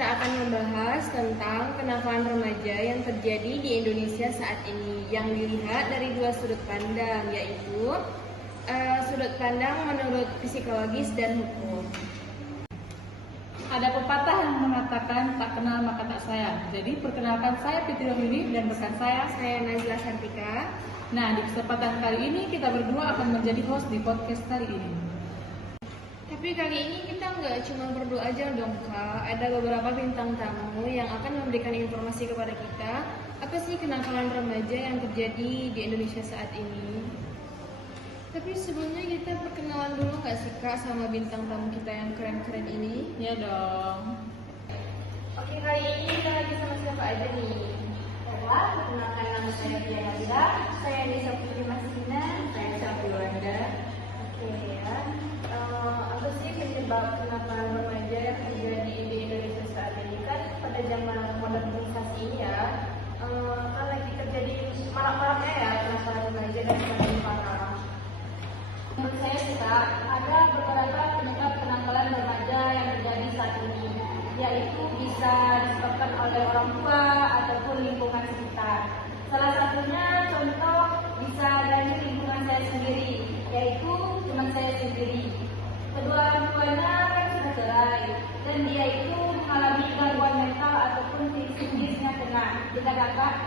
kita akan membahas tentang kenakalan remaja yang terjadi di Indonesia saat ini yang dilihat dari dua sudut pandang, yaitu sudut pandang menurut psikologis dan hukum. Ada pepatah yang mengatakan tak kenal maka tak sayang. Jadi perkenalkan, saya Fitri Rohini dan rekan saya Najla Santika. Nah, di kesempatan kali ini kita berdua akan menjadi host di podcast kali ini. Tapi kali ini kita nggak cuma berdua aja dong Kak, ada beberapa bintang tamu yang akan memberikan informasi kepada kita apa sih kenakalan remaja yang terjadi di Indonesia saat ini. Tapi sebelumnya kita perkenalan dulu nggak sih Kak sama bintang tamu kita yang keren-keren ini? Ya dong. Oke, kali ini kita lagi sama siapa aja nih? Perkenalkan, nama saya Tia Nabila, saya Nisa Putri Masina, saya Syafi Wanda. Oke ya, apa sih penyebab kenakalan remaja yang terjadi di Indonesia saat ini? Kan pada zaman modernisasi ini ya, kan lagi terjadi marak-maraknya ya kenakalan remaja dan semakin parah. Menurut saya juga ada beberapa penyebab kenakalan remaja yang terjadi saat ini, yaitu bisa disebabkan oleh orang tua ataupun lingkungan sekitar. Salah satunya contoh bisa dari lingkungan saya sendiri, yaitu teman saya sendiri. Kedua orang tuanya kan sudah cerai dan dia itu mengalami gangguan mental ataupun psikisnya kena.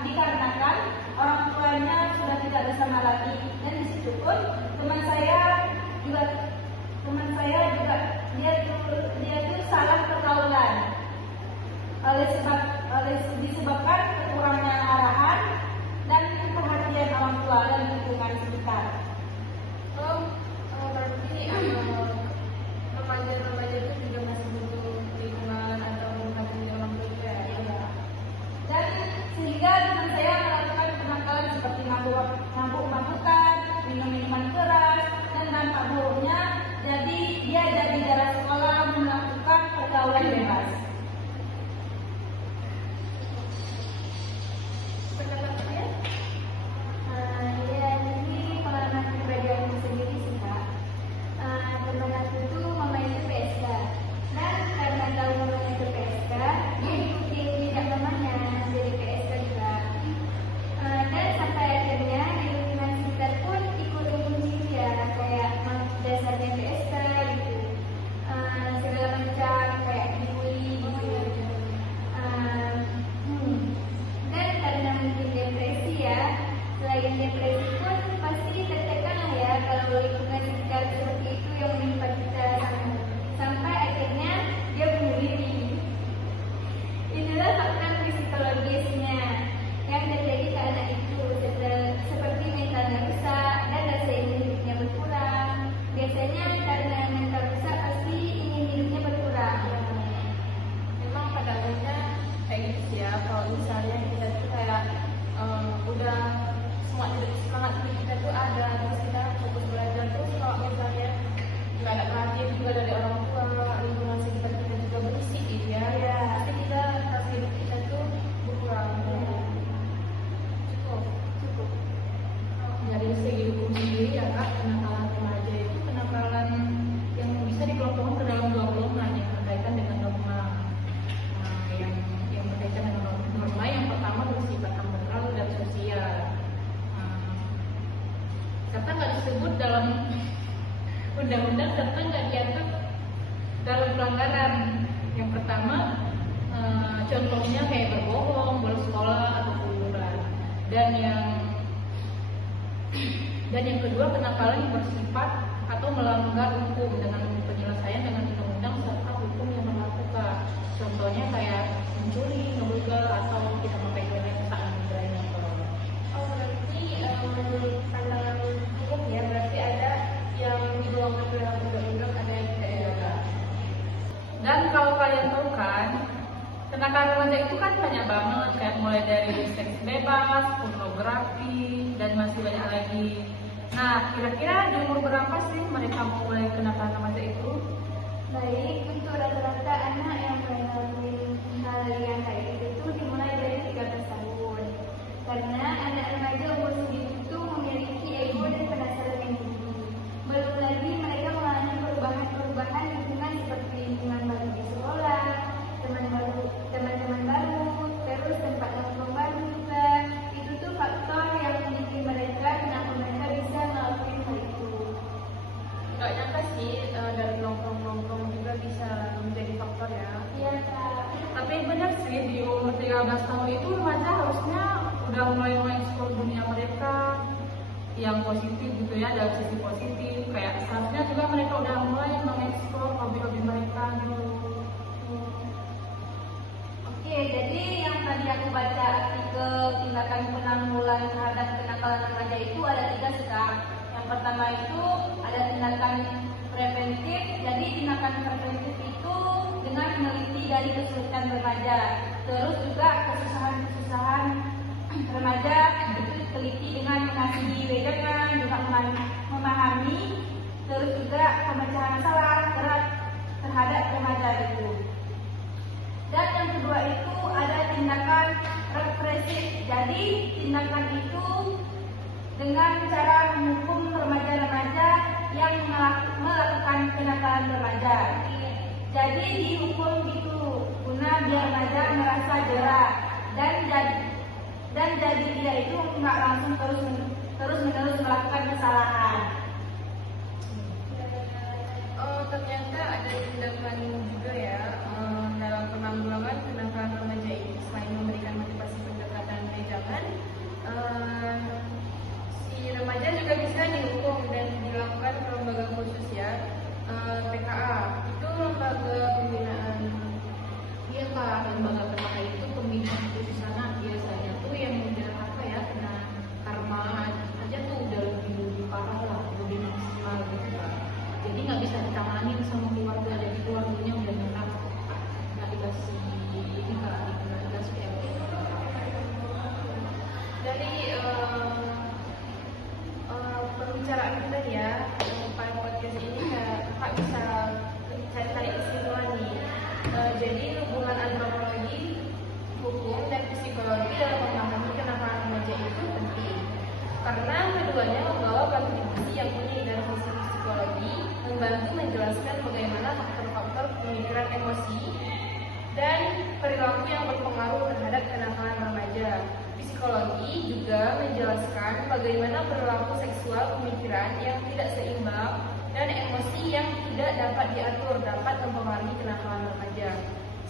Dikarenakan orang tuanya sudah tidak bersama lagi, dan di situ pun teman saya juga dia itu salah pergaulan disebabkan kekurangnya arahan dan perhatian orang tua dan lingkungan sekitar. Berarti remaja-remaja itu juga masih butuh lingkungan atau perhatian orang tua ya. Dan sehingga teman saya melakukan kenakalan seperti mabuk-mabukan, minum minuman keras, dan dampak buruknya jadi dia dari dalam sekolah melakukan pergaulan bebas. Ya, ini pengalaman pribadi aku sendiri sih Kak. Teman aku itu mamanya PSK, dan karena tahu mamanya itu PSK, dia ikutin jejak mamanya jadi PSK juga. Dan sampai akhirnya di lingkungan sekitar pun ikutin dia kayak dasarnya PSK gitu. Segala macam kayak dibully gitu. Dan karena mungkin depresi ya, selain depresi pun pasti tertekan lah ya kalau lingkungan sekitar seperti itu yang menimpa kita, sampai akhirnya dia bunuh diri. Inilah fakta psikologisnya yang terjadi ke anak itu, seperti mentalnya rusak dan rasa ingin hidupnya berkurang. Biasanya karena mental rusak pasti ingin hidupnya berkurang. Memang pada akhirnya kayak gitu sih ya, kalau misalnya kita tuh kayak udah semua semangat hidup kita tuh ada, terus kita fokus belajar, terus kalau misalnya nggak ada perhatian juga dari orang tua, lingkungan sekitar kita juga berisik gitu ya, pasti kita rasa hidup kita tuh berkurang. Cukup. Dari segi hukum sendiri ya Kak, kenakalan remaja itu kenakalan yang bisa dikelompokkan ke dalam dua golongan yang berkaitan dengan norma. Yang berkaitan dengan norma yang pertama bersifat moral dan sosial. Serta nggak disebut dalam undang-undang, serta nggak diatur dalam pelanggaran. Yang pertama contohnya kayak berbohong, bolos sekolah atau keluyuran. Dan yang kedua kenakalan yang bersifat atau melanggar hukum dengan penyelesaian dengan undang-undang serta hukum yang berlaku. Contohnya kayak mencuri, ngebegal, atau kita mempegang tak mengendarai motor. Oh, berarti menurut pandangan hukum ya, berarti ada yang di bawah undang-undang, ada yang tidak ada. Dan kalau kalian tahu kan, kenakalan remaja itu kan banyak banget, kayak mulai dari seks bebas, pornografi, dan masih banyak lagi. Nah, kira-kira di umur berapa sih mereka mulai kenakalan remaja itu? Baik, untuk rata-rata anak yang mengalami hal yang kayak gitu itu dimulai dari 13 tahun. Karena anak remaja umur segitu itu memiliki ego dan penasaran yang tinggi. Belum lagi mereka mengalami perubahan lingkungan seperti lingkungan baru di sekolah, teman baru gitu ya, dalam sisi positif. Kayak seharusnya juga mereka udah mulai mengeksplor hobi-hobi mereka gitu. Oke, jadi yang tadi aku baca artikel tindakan penanggulangan terhadap kenakalan remaja itu ada 3 Kak. Yang pertama itu ada tindakan preventif. Jadi tindakan preventif itu dengan meneliti dari kesulitan remaja. Terus juga kesusahan remaja itu teliti dengan mengasih wejangan, juga memahami, terus juga pemecahan masalah terhadap remaja itu. Dan yang kedua itu ada tindakan represif. Jadi tindakan itu dengan cara menghukum remaja-remaja yang melakukan kenakalan remaja. Jadi dihukum gitu guna biar remaja merasa jera dan jadi dia itu nggak langsung terus menerus melakukan kesalahan. Oh, ternyata ada tindakan juga ya dalam penanggulangan kenakalan remaja ini. Selain memberikan motivasi pendekatan wejangan, si remaja juga bisa dihukum dan dilakukan ke lembaga khusus ya, PKA. Itu lembaga pembinaan. Iya Kak, lembaga PKA itu pembinaan di sana biasanya tuh yang udah apa ya, kena karma aja tuh udah lebih parah lah, lebih maksimal gitu Kak. Jadi nggak bisa ditanganin sama keluarga, jadi keluarganya udah nyerah, nggak dikasih ini Kak, nggak dikasih PLT. Dari pembicaraan kita ya, pada podcast ini Kak bisa cari kesimpulan nih. Jadi hubungan antropologi, hukum, dan psikologi dalam memahami kenakalan remaja itu penting karena keduanya membawa kontribusi yang unik dari sisi psikologi, membantu menjelaskan bagaimana faktor-faktor pemikiran emosi dan perilaku yang berpengaruh terhadap kenakalan remaja. Psikologi juga menjelaskan bagaimana perilaku seksual pemikiran yang tidak seimbang dan emosi yang tidak dapat diatur dapat mempengaruhi kenakalan remaja.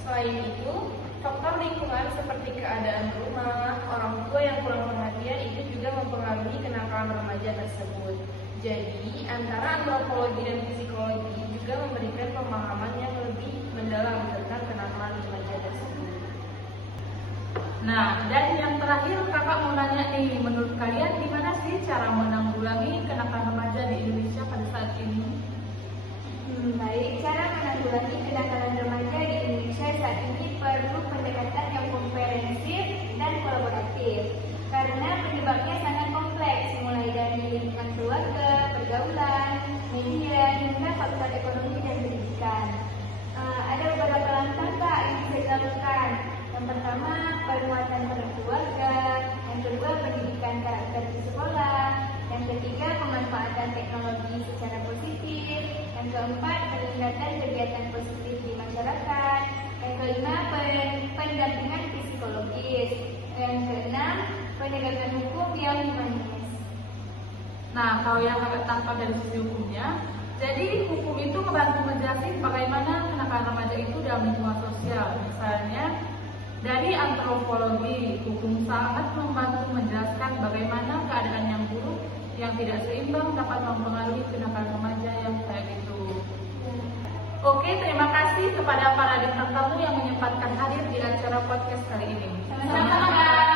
Selain itu, faktor lingkungan seperti keadaan rumah, orang tua yang kurang perhatian itu juga mempengaruhi kenakalan remaja tersebut. Jadi, antara antropologi dan psikologi juga memberikan pemahaman yang lebih mendalam tentang kenakalan remaja tersebut. Nah, dan yang terakhir kakak mau nanya nih, menurut kalian gimana sih cara menanggulangi kenakalan remaja di Indonesia pada saat ini? Baik, cara menanggulangi kenakalan remaja di Indonesia saat ini perlu pendekatan yang komprehensif dan kolaboratif karena penyebabnya sangat kompleks, mulai dari lingkungan keluarga, pergaulan, media, hingga faktor ekonomi dan pendidikan. Ada beberapa langkah Kak yang bisa dilakukan. Yang pertama, penguatan peran keluarga. Yang kedua, pendidikan karakter di sekolah. Yang ketiga, pemanfaatan teknologi secara positif. Yang keempat, peningkatan kegiatan positif di masyarakat. Yang kelima, pendampingan psikologis. Yang keenam, penegakan hukum yang humanis. Nah, kalau yang kakak tangkap dari sisi hukumnya, jadi hukum itu membantu menjelaskan bagaimana kenakalan remaja itu dalam lingkungan sosial. Misalnya, dari antropologi, hukum sangat membantu menjelaskan bagaimana keadaan yang buruk, yang tidak seimbang dapat mempengaruhi kenakalan remaja yang kayak gitu. Oke, terima kasih kepada para bintang tamu yang menyempatkan hadir di acara podcast kali ini. Sama-sama.